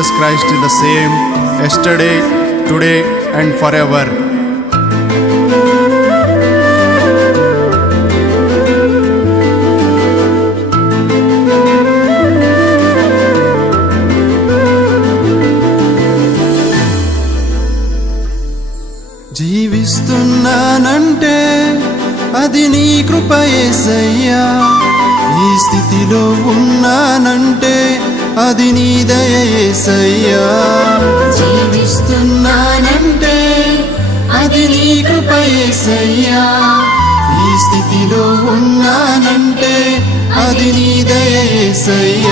Jesus Christ is the same yesterday, today and forever. జీవిస్తున్నానంటే అది నీ కృప యేసయ్యా, ఈ స్థితిలో ఉన్నానంటే అది నీ దయ యేసయ్యా. జీవిస్తున్నానంటే అది నీ కృప యేసయ్యా, ఈ స్థితిలో ఉన్నానంటే అది నీ దయ యేసయ్యా.